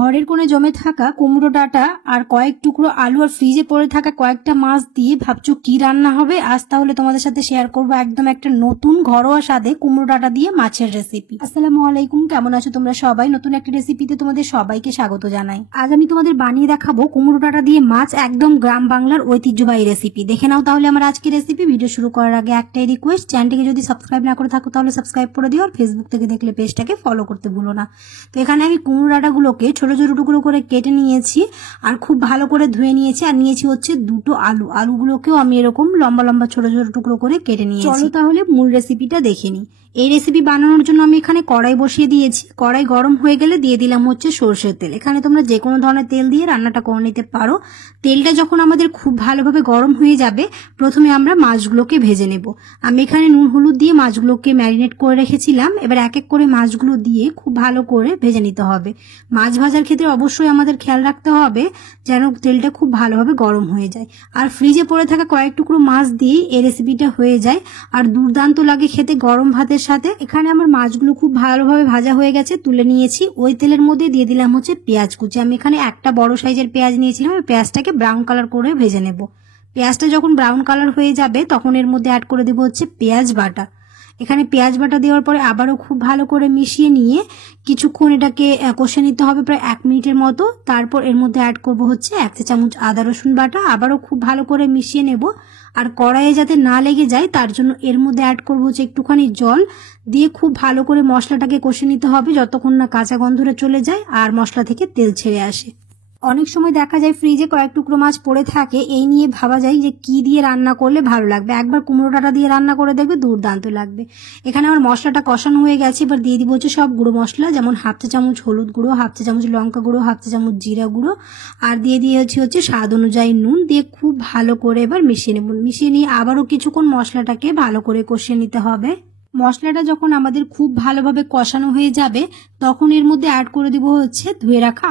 ঘরের কোণে জমে থাকা কুমড়ো ডাঁটা আর কয়েক টুকরো আলু আর ফ্রিজে পড়ে থাকা কয়েকটা মাছ দিয়ে ভাবছো কি রান্না হবে। আজ তাহলে তোমাদের সাথে শেয়ার করবো একদম একটা নতুন ঘরোয়া স্বাদে কুমড়ো ডাঁটা দিয়ে মাছের রেসিপি। আসসালামু আলাইকুম, কেমন আছো তোমরা সবাই? নতুন একটা রেসিপিতে তোমাদের সবাইকে স্বাগত জানাই। আজ আমি তোমাদের বানিয়ে দেখাবো কুমড়ো ডাঁটা দিয়ে মাছ, একদম গ্রাম বাংলার ঐতিহ্যবাহী রেসিপি। দেখে নাও তাহলে আমার আজকের রেসিপি। ভিডিও শুরু করার আগে একটাই রিকোয়েস্ট, চ্যানেলটিকে যদি সাবস্ক্রাইব না করে থাকো তাহলে সাবস্ক্রাইব করে দিও, আর ফেসবুক থেকে দেখলে পেজটাকে ফলো করতে ভুলো না। তো এখানে আমি কুমড়ো ডাঁটাগুলোকে ছোট ছোট টুকরো করে কেটে নিয়েছি আর খুব ভালো করে ধুয়ে নিয়েছি। আর নিয়েছি হচ্ছে দুটো আলুগুলোকেও আমি এরকম লম্বা লম্বা ছোট ছোট টুকরো করে কেটে নিয়েছি। চলো তাহলে মূল রেসিপিটা দেখে নিই। এই রেসিপি বানানোর জন্য আমি এখানে কড়াই বসিয়ে দিয়েছি। কড়াই গরম হয়ে গেলে দিয়ে দিলাম হচ্ছে সরষের তেল। এখানে তোমরা যে কোনো ধরনের তেল দিয়ে রান্নাটা করে নিতে পারো। তেলটা যখন আমাদের খুব ভালোভাবে গরম হয়ে যাবে, প্রথমে আমরা মাছগুলোকে ভেজে নেব। আমি এখানে নুন হলুদ দিয়ে মাছগুলোকে ম্যারিনেট করে রেখেছিলাম। এবার এক এক করে মাছগুলো দিয়ে খুব ভালো করে ভেজে নিতে হবে। মাছ ভাজার ক্ষেত্রে অবশ্যই আমাদের খেয়াল রাখতে হবে যেন তেলটা খুব ভালোভাবে গরম হয়ে যায়। আর ফ্রিজে পড়ে থাকা কয়েক টুকরো মাছ দিয়েই এই রেসিপিটা হয়ে যায় আর দুর্দান্ত লাগে খেতে গরম ভাতের সাথে। এখানে আমার মাছগুলো খুব ভালোভাবে ভাজা হয়ে গেছে, তুলে নিয়েছি। ওই তেলের মধ্যে দিয়ে দিলাম হচ্ছে পেঁয়াজ কুচি। আমি এখানে একটা বড় সাইজের পেঁয়াজ নিয়েছিলাম। পেঁয়াজটাকে ব্রাউন কালার করে ভেজে নেব। পেঁয়াজটা যখন ব্রাউন কালার হয়ে যাবে তখন এর মধ্যে অ্যাড করে দেব হচ্ছে পেঁয়াজ বাটা। এখানে পেঁয়াজ বাটা দেওয়ার পরে আবারও খুব ভালো করে মিশিয়ে নিয়ে কিছুক্ষণ এটাকে কষে নিতে হবে, প্রায় 1 মিনিটের মতো। তারপর এর মধ্যে অ্যাড করব হচ্ছে 1 চা চামচ আদা রসুন বাটা। আবারও খুব ভালো করে মিশিয়ে নেব। আর কড়াইয়ে যাতে না লেগে যায় তার জন্য এর মধ্যে অ্যাড করব হচ্ছে একটুখানি জল দিয়ে খুব ভালো করে মশলাটাকে কষে নিতে হবে যতক্ষণ না কাঁচা গন্ধটা চলে যায় আর মশলা থেকে তেল ছেড়ে আসে। অনেক সময় দেখা যায় ফ্রিজে কয়েক টুকরো মাছ পড়ে থাকে, এই নিয়ে ভাবা যায় যে কি দিয়ে রান্না করলে ভালো লাগবে। একবার কুমড়ো ডাঁটা দিয়ে রান্না করে দেখবে, দুর্দান্ত লাগবে। এখানে আমার মশলাটা কষানো হয়ে গেছে। এবার দিয়ে দিব হচ্ছে সব গুঁড়ো মশলা, যেমন 1/2 চা চামচ হলুদ গুঁড়ো, 1/2 চা চামচ লঙ্কা গুঁড়ো, 1/2 চা চামচ জিরা গুঁড়ো, আর দিয়ে দিয়েছি হচ্ছে স্বাদ অনুযায়ী নুন। দিয়ে খুব ভালো করে এবার মিশিয়ে নেব। মিশিয়ে নিয়ে আবারও কিছুক্ষণ মশলাটাকে ভালো করে কষিয়ে নিতে হবে। মশলাটা যখন আমাদের খুব ভালোভাবে কষানো হয়ে যাবে তখন এর মধ্যে অ্যাড করে দিব হচ্ছে ধুয়ে রাখা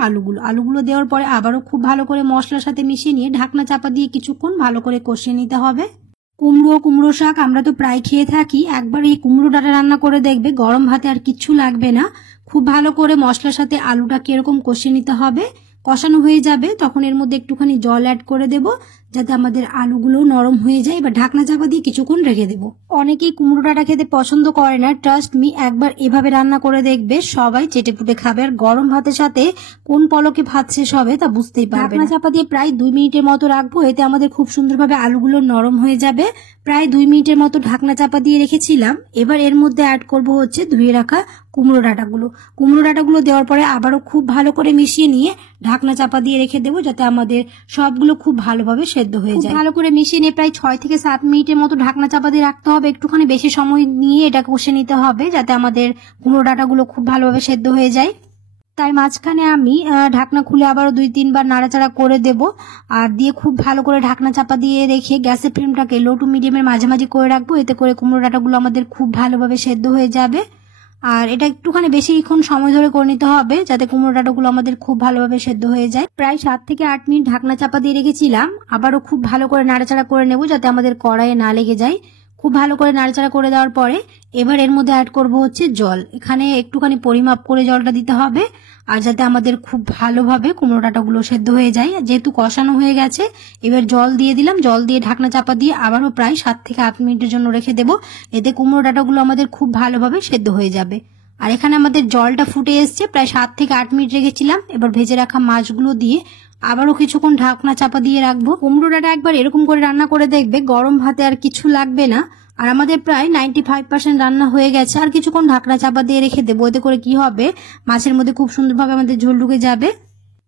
আলুগুলো দেওয়ার পরে আবারও খুব ভালো করে মশলার সাথে মিশিয়ে নিয়ে ঢাকনা চাপা দিয়ে কিছুক্ষণ ভালো করে কষিয়ে নিতে হবে। কুমড়ো শাক আমরা তো প্রায় খেয়ে থাকি, একবার এই কুমড়ো ডাঁটা রান্না করে দেখবে, গরম ভাতে আর কিচ্ছু লাগবে না। খুব ভালো করে মশলার সাথে আলুটাকে এরকম কষিয়ে নিতে হবে। কষানো হয়ে যাবে তখন এর মধ্যে একটুখানি জল অ্যাড করে দেব যাতে আমাদের আলুগুলো নরম হয়ে যায়। এবার ঢাকনা চাপা দিয়ে কিছুক্ষণ রেখে দেব। অনেকেই কুমড়ো ডাঁটা খেতে পছন্দ করে না, ট্রাস্ট মি, একবার এভাবে রান্না করে দেখবে, সবাই চেটেপুটে খাবে। আর গরম ভাতের সাথে কোন পলকে ভাত শেষ হবে তা বুঝতেই পারবে। ঢাকনা চাপা দিয়ে প্রায় 2 মিনিটের মতো রাখবো, এতে আমাদের খুব সুন্দরভাবে আলুগুলো নরম হয়ে যাবে। প্রায় 2 মিনিটের মতো ঢাকনা চাপা দিয়ে রেখেছিলাম। এবার এর মধ্যে অ্যাড করব হচ্ছে ধুয়ে রাখা কুমড়ো ডাঁটাগুলো দেওয়ার পরে আবারও খুব ভালো করে মিশিয়ে নিয়ে ঢাকনা চাপা দিয়ে রেখে দেবো যাতে আমাদের সবগুলো খুব ভালোভাবে সেদ্ধ হয়ে যায়। ভালো করে মিশিয়ে নিয়ে প্রায় 6 থেকে 7 মিনিটের মতো ঢাকনা চাপা দিয়ে রাখতে হবে। একটুখানি বেশি সময় নিয়ে এটা কষে নিতে হবে যাতে আমাদের কুমড়ো ডাঁটাগুলো খুব ভালোভাবে সেদ্ধ হয়ে যায়। তাই মাঝখানে আমি ঢাকনা খুলে আবারও 2-3 বার নাড়াচাড়া করে দেব। আর দিয়ে খুব ভালো করে ঢাকনা চাপা দিয়ে রেখে গ্যাসের ফ্লেমটাকে লো টু মিডিয়ামের মাঝামাঝি করে রাখবো। এতে করে কুমড়ো ডাঁটাগুলো আমাদের খুব ভালোভাবে সেদ্ধ হয়ে যাবে। আর এটা একটুখানি বেশিক্ষণ সময় ধরে করে নিতে হবে যাতে কুমড়ো ডাঁটাগুলো আমাদের খুব ভালোভাবে সেদ্ধ হয়ে যায়। প্রায় 7 থেকে 8 মিনিট ঢাকনা চাপা দিয়ে রেখেছিলাম। আবারও খুব ভালো করে নাড়াচাড়া করে নেব যাতে আমাদের কড়াইয়ে না লেগে যায়। খুব ভালো করে নাড়াচাড়া করে দেওয়ার পরে এবার এর মধ্যে অ্যাড করব হচ্ছে জল। এখানে একটুখানি পরিমাপ করে জলটা দিতে হবে আর যাতে আমাদের খুব ভালোভাবে কুমড়ো ডাঁটাগুলো সেদ্ধ হয়ে যায়। যেহেতু কষানো হয়ে গেছে এবার জল দিয়ে দিলাম। জল দিয়ে ঢাকনা চাপা দিয়ে আবারও প্রায় 7 থেকে 8 মিনিটের জন্য রেখে দেব। এতে কুমড়ো ডাঁটাগুলো আমাদের খুব ভালোভাবে সেদ্ধ হয়ে যাবে। আর এখানে আমাদের জলটা ফুটে এসছে, প্রায় 7 থেকে 8 মিনিট রেখেছিলাম। এবার ভেজে রাখা মাছগুলো দিয়ে আবারও কিছুক্ষণ ঢাকনা চাপা দিয়ে রাখবো। কুমড়ো ডাঁটা একবার এরকম করে রান্না করে দেখবে, গরম ভাতে আর কিছু লাগবে না। আর আমাদের প্রায় 95% রান্না হয়ে গেছে। আর কিছুক্ষণ ঢাকনা চাপা দিয়ে রেখে দেবো। এতে করে কি হবে, মাছের মধ্যে খুব সুন্দরভাবে আমাদের ঝোল ঢুকে যাবে।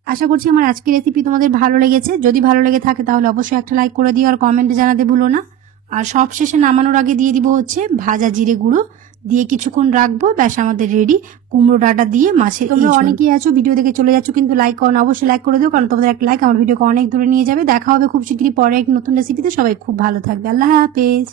আশা করছি আমার আজকের রেসিপি তোমাদের ভালো লেগেছে। যদি ভালো লেগে থাকে তাহলে অবশ্যই একটা লাইক করে দিও আর কমেন্টে জানাতে ভুলো না। আর সবশেষে নামানোর আগে দিয়ে দিব হচ্ছে ভাজা জিরে গুঁড়ো, দিয়ে কিছুক্ষণ রাখবো। ব্যাস আমাদের রেডি কুমড়ো ডাঁটা দিয়ে মাছের। তোমরা অনেকেই আছো ভিডিও দেখে চলে যাচ্ছ কিন্তু লাইক করো না, অবশ্যই লাইক করে দিও, কারণ তোমাদের একটা লাইক আমার ভিডিওকে অনেক দূরে নিয়ে যাবে। দেখা হবে খুব শীঘ্রই পরে এক নতুন রেসিপিতে। সবাই খুব ভালো থাকবে। আল্লাহ হাফেজ।